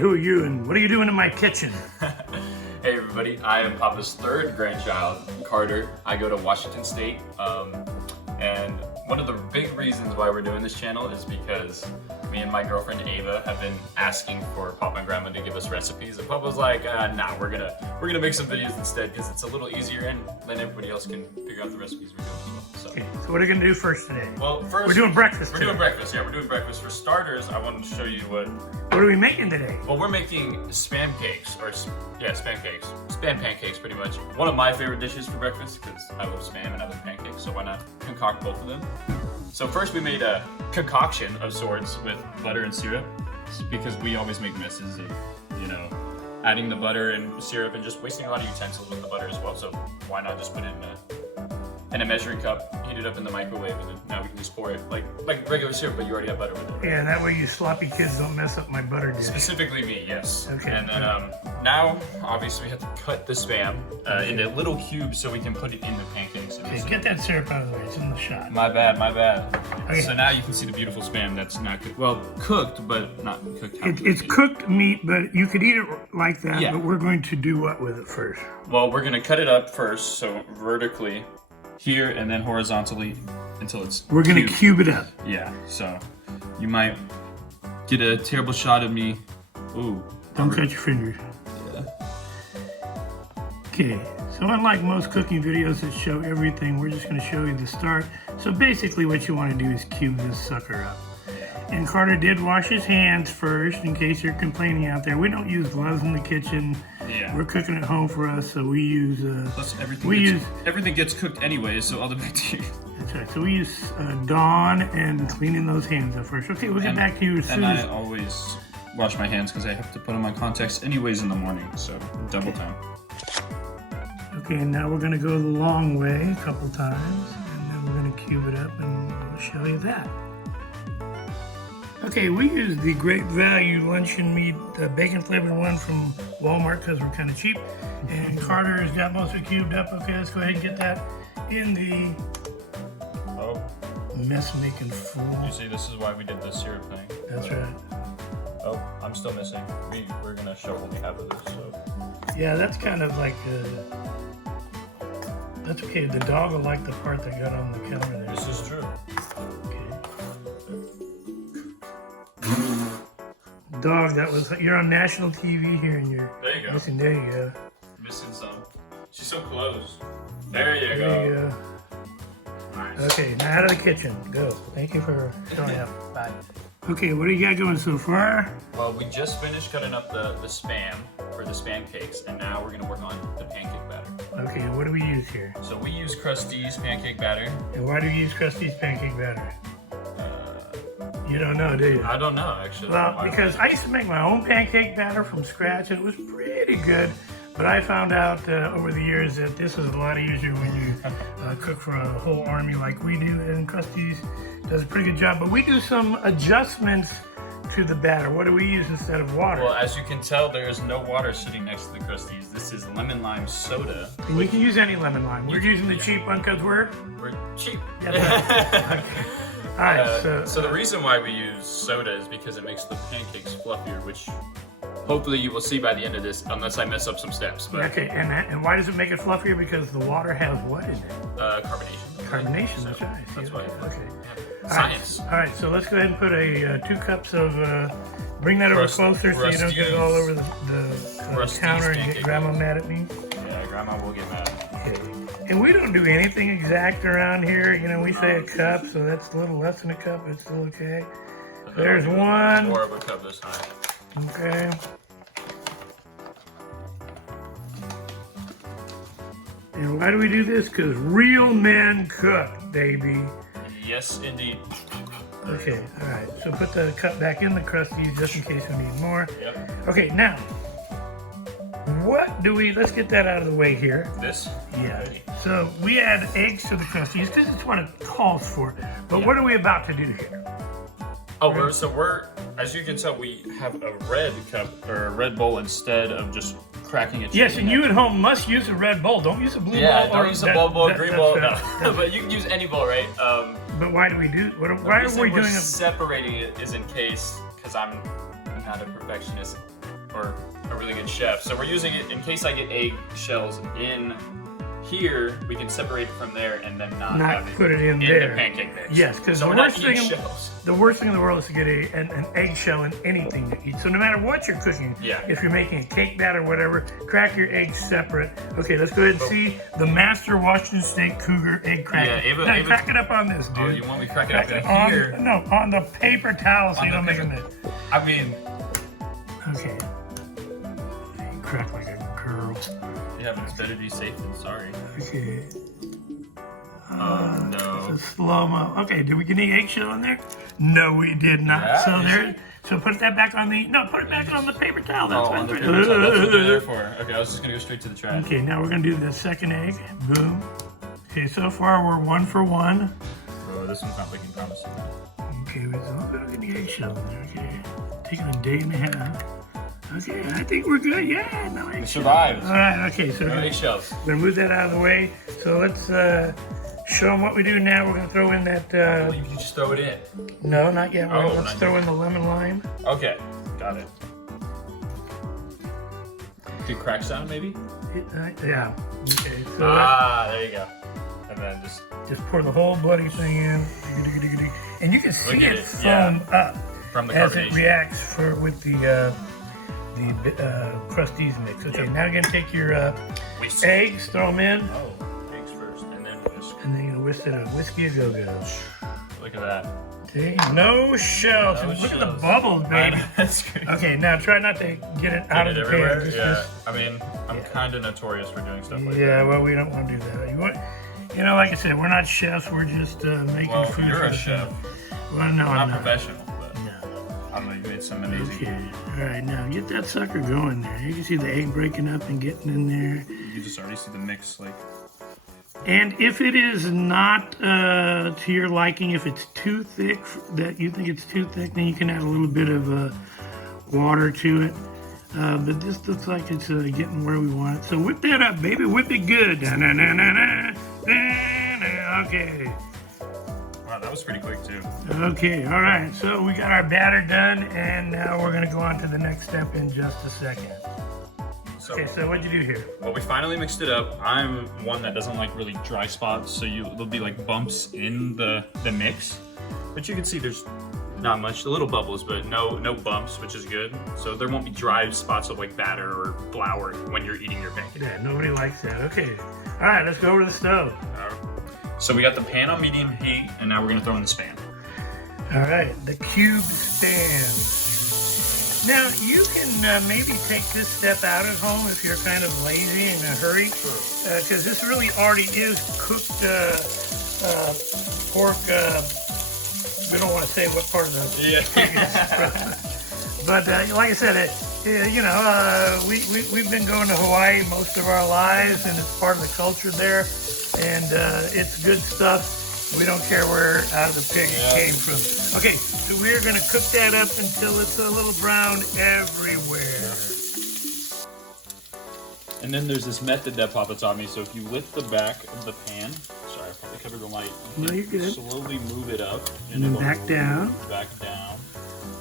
who are you and what are you doing in my kitchen? Hey everybody, I am Papa's third grandchild, Carter. I go to Washington State, and one of the big reasons why we're doing this channel is because me and my girlfriend Ava have been asking for Papa and Grandma to give us recipes, and Papa's like, nah, we're gonna make some videos instead because it's a little easier, and then everybody else can figure out the recipes we're doing as well. Okay, so what are you gonna do first today? Well, first we're doing breakfast. We're doing breakfast. Yeah, we're doing breakfast. For starters, I wanted to show you what. What are we making today? Well, we're making spam cakes, spam pancakes, pretty much. One of my favorite dishes for breakfast because I love spam and I love pancakes. So why not concoct both of them? So first we made a concoction of sorts with butter and syrup because we always make messes of, adding the butter and syrup and just wasting a lot of utensils with the butter as well. So why not just put it in a measuring cup, heat it up in the microwave, and then now we can just pour it like regular syrup, but you already have butter with it. Yeah, that way you sloppy kids don't mess up my butter dish. Specifically me, yes. Okay. And then now, obviously, we have to cut the spam into little cubes so we can put it in the pancakes. Okay, get that syrup out of the way. It's in the shot. My bad. Okay. So now you can see the beautiful spam that's not cooked. Well, cooked, but not cooked. It's cooked meat, but you could eat it like that. Yeah. But we're going to do what with it first? Well, we're gonna cut it up first, so vertically here and then horizontally until it's. We're gonna cube it up. Yeah. So you might get a terrible shot of me. Ooh. Don't cut your fingers. Yeah. Okay. So unlike most cooking videos that show everything, we're just gonna show you the start. So basically, what you want to do is cube this sucker up. And Carter did wash his hands first, in case you're complaining out there. We don't use gloves in the kitchen. Yeah. We're cooking at home for us, so we use. Plus everything gets cooked anyway, so all the bacteria. That's right. So we use Dawn and cleaning those hands up first. Okay, we'll get back to you as soon as. And I always wash my hands because I have to put on my contacts anyways in the morning, so double time. Okay, and now we're gonna go the long way a couple times, and then we're gonna cube it up, and we'll show you that. Okay, we use the Great Value luncheon meat, bacon flavored one from Walmart because we're kind of cheap. And Carter has got most of it cubed up. Okay, let's go ahead and get that in the mess-making fool. You see, this is why we did the syrup thing. That's right. Oh, I'm still missing. We're gonna show what we have of this. So. Yeah, that's kind of like that's okay. The dog will like the part that got on the counter there. This is true. Dog, you're on national TV here, and you're there you go. missing. There you go. Missing some. She's so close. There you There go. you go. Nice. Okay, now out of the kitchen. Go. Thank you for showing up. Bye. Okay, what do you got going so far? Well, we just finished cutting up the spam for the spam cakes, and now we're gonna work on the pancake batter. Okay, what do we use here? So we use Krusteaz pancake batter. And why do you use Krusteaz pancake batter? You don't know, do you? I don't know, actually. Well, because I used to make my own pancake batter from scratch, and it was pretty good. But I found out over the years that this is a lot easier when you cook for a whole army like we do, and Krusteaz does a pretty good job. But we do some adjustments to the batter. What do we use instead of water? Well, as you can tell, there is no water sitting next to the Krusteaz. This is lemon lime soda. And you can use any lemon lime. We're using the cheap one because we're cheap. Yeah, okay. All right, so the reason why we use soda is because it makes the pancakes fluffier, which hopefully you will see by the end of this, unless I mess up some steps. But okay, and why does it make it fluffier? Because the water has what in it? Carbonation. Carbonation, that's right. That's why. Okay. Science. All right, so let's go ahead and put 2 cups of. Bring that over closer so you don't get it all over the counter and get Grandma mad at me. Yeah, Grandma will get mad. Okay. And we don't do anything exact around here. You know, we say a cup, so that's a little less than a cup. It's still okay. There's one. More of a cup this time. Okay. And why do we do this? Because real men cook, baby. Yes, indeed. Okay, all right. So put the cup back in the Krusteaz just in case we need more. Yep. Okay, now, what do we, let's get that out of the way here. This? Yeah. So we add eggs to the Krusteaz because it's what it calls for. But what are we about to do here? Oh, we're, as you can tell, we have a red cup or a red bowl instead of just cracking it. Yes, and you at home must use a red bowl. Don't use a blue bowl. Yeah, don't use a blue bowl, green bowl. No. But you can use any bowl, right? But why do we do? Why are we doing it? Separating it is in case, because I'm not a perfectionist. or a really good chef. So we're using it in case I get egg shells in here. We can separate it from there and then not have it put it in the there. pancake mix. Yes, because so the we're not worst eating thing, shells. the worst thing in the world is to get an eggshell in anything to eat. So no matter what you're cooking, Yeah. if you're making a cake batter or whatever, crack your eggs separate. Okay, let's go ahead and see the Master Washington State Cougar egg cracker. Yeah, Ava- Now, Ava- crack it up on this, dude. Oh, you want me to crack it up in on, here? No, on the paper towel so On you the don't make a paper- mess. I mean, Okay. You crack like a girl. yeah, but it's better to be safe than sorry. Okay. Oh no. It's a slow-mo. Okay, did we get any eggshell in there? No, we did not. Yeah, So you there. So put that back on the. No, put it back on the paper towel. That's Oh, fine. on the paper towel. That's what they're there for. Okay, I was just gonna go straight to the trash. Okay, now we're gonna do the second egg. Boom. Okay, so far we're 1 for 1. Oh, this one's not looking promising. Okay, we're not getting the eggshell in there. Okay, taking a day and a half. Okay, I think we're good. Yeah, no We eggshell. survived. All right. Okay, so No we're eggshells. gonna move that out of the way. So let's show them what we do now. We're gonna throw in that. You just throw it in. No, not yet. Oh, Let's not throw yet. in the lemon lime. Okay, got it. Good crack sound, maybe? Yeah. Okay. So There you go. And then just pour the whole bloody thing in, and you can see Look at it it, foam up from the as it carbonation. reacts with the Krusteaz mix. Okay, now you're gonna take your Whisk. eggs, throw them in, Oh, eggs first, and then whisk. and then you're gonna whisk it up. Whiskey a go-go. Look at that. Okay, no shells. No Look at the shells. bubbles, baby. That's great. Okay, now try not to get it out of the everywhere? pan. Yeah. I mean, I'm kind of notorious for doing stuff like that. Yeah, well, we don't want to do that. You know, like I said, we're not chefs. We're just making Well, food. you're for a the chef. family. Well, no, I'm I'm not not. professional, but No. I know you made some amazing Okay. food. All right, now get that sucker going there. You can see the egg breaking up and getting in there. You just already see the mix, like. And if it is not to your liking, if it's too thick, that you think it's too thick, then you can add a little bit of water to it. But this looks like it's getting where we want it. So whip that up, baby. Whip it good. Okay. Wow, that was pretty quick too. Okay, all right. So we got our batter done, and now we're going to go on to the next step in just a second. So, Okay, so what'd you do here? well, we finally mixed it up. I'm one that doesn't like really dry spots, so there'll be like bumps in the mix. But you can see there's not much, a little bubbles, but no bumps, which is good. So there won't be dry spots of like batter or flour when you're eating your pancake. Yeah, nobody likes that. Okay. All right, let's go over to the stove. So we got the pan on medium heat, and now we're gonna throw in the Spam. All right, the cube Spam. Now, you can maybe take this step out at home if you're kind of lazy and in a hurry, because this really already is cooked pork. We don't want to say what part of the Yeah. but like I said, we've been going to Hawaii most of our lives, and it's part of the culture there, and it's good stuff. We don't care where out of the pig it came from. Okay, so we're gonna cook that up until it's a little brown everywhere. And then there's this method that Papa taught me. So if you lift the back of the pan, sorry, I probably covered the light. No, you're good. Slowly move it up. And then it'll back down. Back down.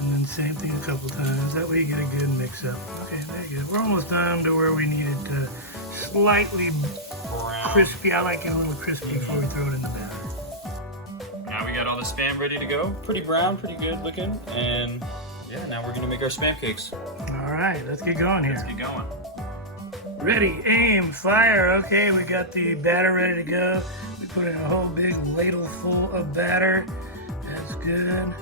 And then same thing a couple times. That way you get a good mix up. Okay, there you go. We're almost done to where we need it slightly Brown. crispy. I like it a little crispy before we throw it in the batter. Now we got all the Spam ready to go. Pretty brown, pretty good looking. And yeah, now we're gonna make our Spam cakes. All right, let's get going here. Let's get going. Ready, aim, fire. Okay, we got the batter ready to go. We put in a whole big ladle full of batter. That's good. And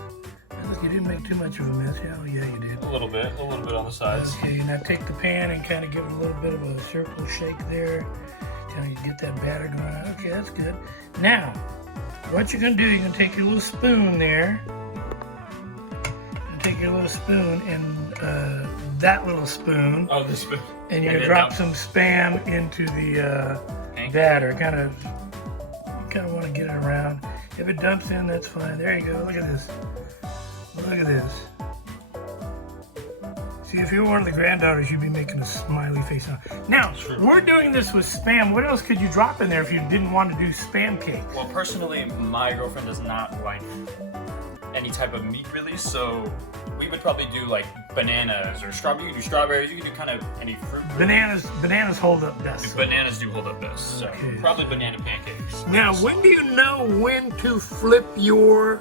look, you didn't make too much of a mess. Oh, yeah, you did. A little bit on the sides. Okay, now take the pan and kind of give it a little bit of a circle shake there. Kind of get that batter going. Okay, that's good. Now, what you're gonna do, you're gonna take your little spoon there. Take your little spoon and that little spoon. Oh, the spoon. And you're And gonna then drop some Spam into the batter. Kind of want to get it around. If it dumps in, that's fine. There you go. Look at this. Look at this. See, if you were one of the granddaughters, you'd be making a smiley face. Now, we're doing this with Spam. What else could you drop in there if you didn't want to do Spam cakes? Well, personally, my girlfriend does not like any type of meat really, so we would probably do like bananas or strawberry. You can do strawberries. You can do kind of any fruit. Bananas hold up best. Bananas do hold up best. So Okay. probably banana pancakes. Now, when do you know when to flip your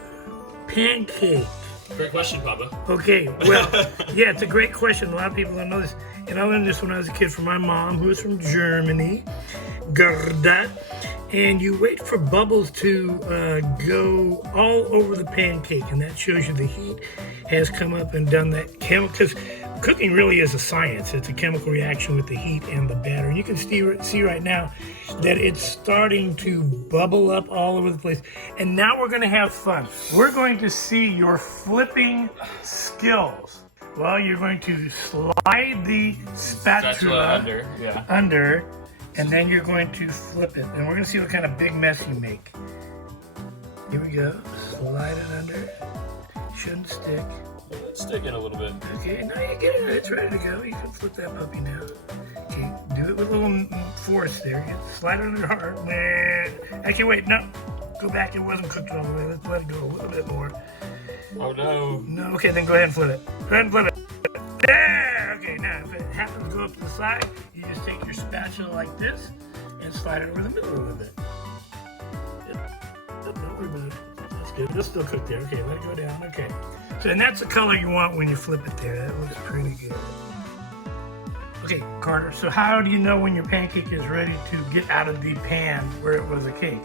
pancake? Great question, Bubba. Okay, well, yeah, it's a great question. A lot of people don't know this. And I learned this when I was a kid from my mom, who is from Germany, Gerda. And you wait for bubbles to go all over the pancake, and that shows you the heat has come up and done that chemical. Because cooking really is a science. It's a chemical reaction with the heat and the batter. And you can see right now that it's starting to bubble up all over the place. And now we're going to have fun. We're going to see your flipping skills. Well, you're going to slide the spatula under, and then you're going to flip it. And we're going to see what kind of big mess you make. Here we go. Slide it under. Shouldn't stick. It's sticking a little bit. Okay, now you get it. It's ready to go. You can flip that puppy now. Okay, do it with a little force there. You slide it under hard. Actually, wait, no. Go back. It wasn't cooked all the way. Let's let it go a little bit more. Oh, no. No, okay, then go ahead and flip it. Go ahead and flip it. There! Okay, now if it happens to go up to the side, you just take your spatula like this and slide it over the middle a little bit. Don't worry about it. That's good. It'll still cook there. Okay, let it go down. Okay. So, and that's the color you want when you flip it there. That looks pretty good. Okay, Carter, so how do you know when your pancake is ready to get out of the pan where it was a cake?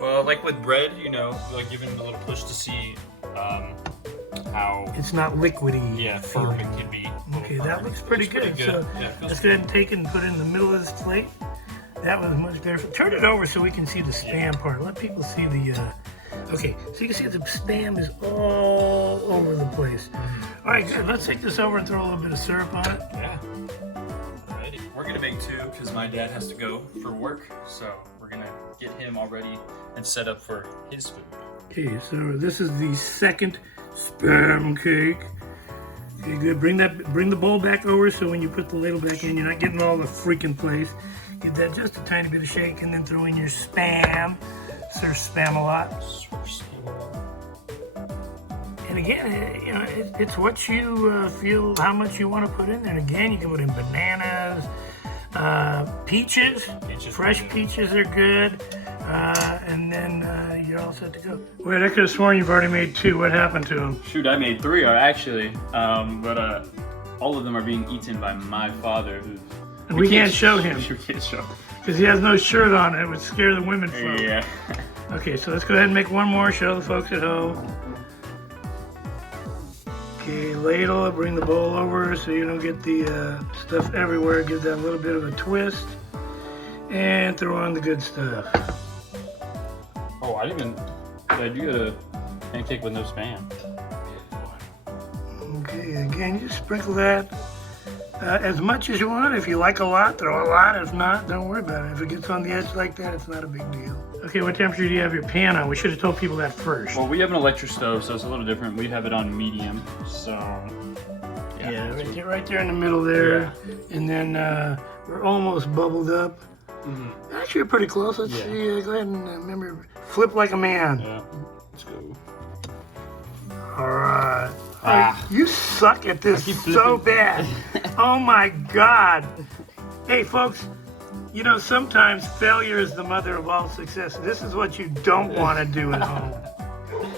Well, like with bread, you know, like giving it a little push to see how it's not liquidy. Firm it can be. Okay, that looks pretty good. So let's go ahead and take it and put it in the middle of this plate. That was much better. Turn it over so we can see the Spam part. Let people see the. Okay, so you can see the Spam is all over the place. All right, good. Let's take this over and throw a little bit of syrup on it. Yeah. Alrighty. We're gonna make two because my dad has to go for work, so we're gonna get him all ready and set up for his food. Okay, so this is the second Spam cake. Okay, good. Bring the bowl back over so when you put the ladle back in, you're not getting all the freaking place. Give that just a tiny bit of shake, and then throw in your Spam. Sir Spam a lot. And again, you know, it's what you feel, how much you want to put in there. And again, you can put in bananas, peaches. Fresh peaches are good. And then you're all set to go. Wait, I could have sworn you've already made two. What happened to them? Shoot, I made three actually, but all of them are being eaten by my father, who. And we can't show him. You can't show. Because he has no shirt on. It would scare the women folk. Yeah. Okay, so let's go ahead and make one more. Show the folks at home. Okay, ladle. Bring the bowl over so you don't get the stuff everywhere. Give that a little bit of a twist. And throw on the good stuff. Oh, I didn't even. I do get a pancake with no Spam. Okay, again, you just sprinkle that as much as you want. If you like a lot, throw a lot. If not, don't worry about it. If it gets on the edge like that, it's not a big deal. Okay, what temperature do you have your pan on? We should have told people that first. Well, we have an electric stove, so it's a little different. We have it on medium, so. Yeah, right there in the middle there. Yeah. And then we're almost bubbled up. Mm-hmm. Actually, you're pretty close. Let's see. Go ahead and remember, flip like a man. Yeah, let's go. All right. You suck at this so bad. Oh my God. Hey folks, you know sometimes failure is the mother of all success. This is what you don't want to do at home.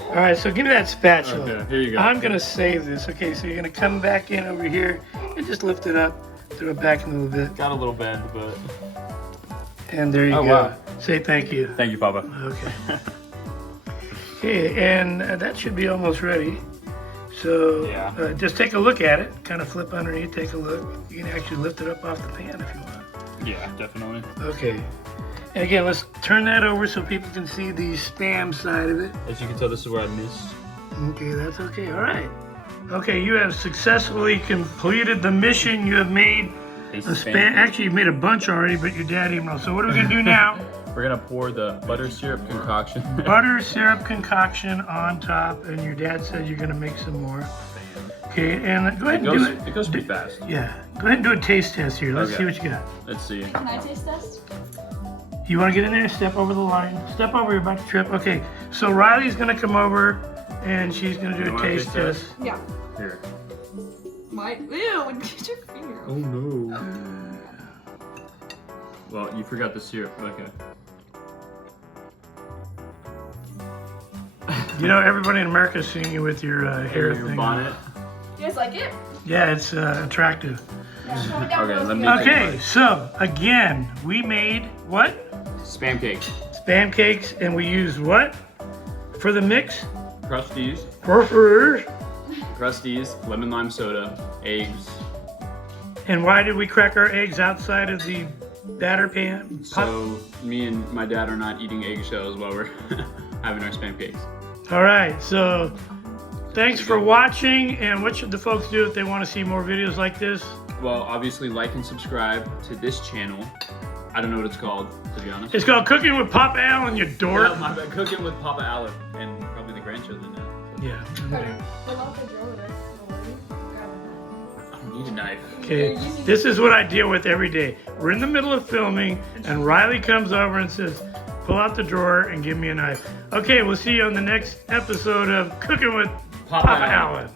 All right, so give me that spatula. Okay, here you go. I'm gonna save this. Okay, so you're gonna come back in over here and just lift it up, throw it back in a little bit. Got a little bend, but. And there you go. Wow. Say thank you. Thank you, Papa. Okay. Okay, and that should be almost ready. So just take a look at it. Kind of flip underneath, take a look. You can actually lift it up off the pan if you want. Yeah, definitely. Okay. And again, let's turn that over so people can see the Spam side of it. As you can tell, this is where I missed. Okay, that's okay. All right. Okay, you have successfully completed the mission. You have made a Spam. Actually, you've made a bunch already, but your dad didn't know. So what are we going to do now? We're going to pour the butter syrup concoction. Butter syrup concoction on top, and your dad said you're going to make some more. Okay, and go ahead and do it. It goes pretty fast. Yeah. Go ahead and do a taste test here. Let's see what you got. Let's see. Can I taste test? You want to get in there? Step over the line. Step over, you're about to trip. Okay, so Riley's going to come over, and she's going to do a taste test. Yeah. Here. Ew, get your finger Oh off. no. Well, you forgot the syrup. Okay. You know, everybody in America is seeing you with your hair Your thing. bonnet. You guys like it? Yeah, it's attractive. Yeah, comment down Okay, below let if me- you guys like Okay, so again, we made what? Spamcakes. Spamcakes, and we used what for the mix? Krusteaz. Krusteaz, lemon lime soda, eggs. And why did we crack our eggs outside of the batter pan? So me and my dad are not eating eggshells while we're having our spamcakes. All right, so thanks for watching. And what should the folks do if they want to see more videos like this? Well, obviously like and subscribe to this channel. I don't know what it's called, to be honest. It's called Cooking with Papa Allen, you dork. Yeah, my bad. Cooking with Papa Allen and probably the grandchildren now. Yeah. Pull out the drawer. I don't need a knife. Okay, this is what I deal with every day. We're in the middle of filming, and Riley comes over and says, pull out the drawer and give me a knife. Okay, we'll see you on the next episode of Cooking with Papa Allen.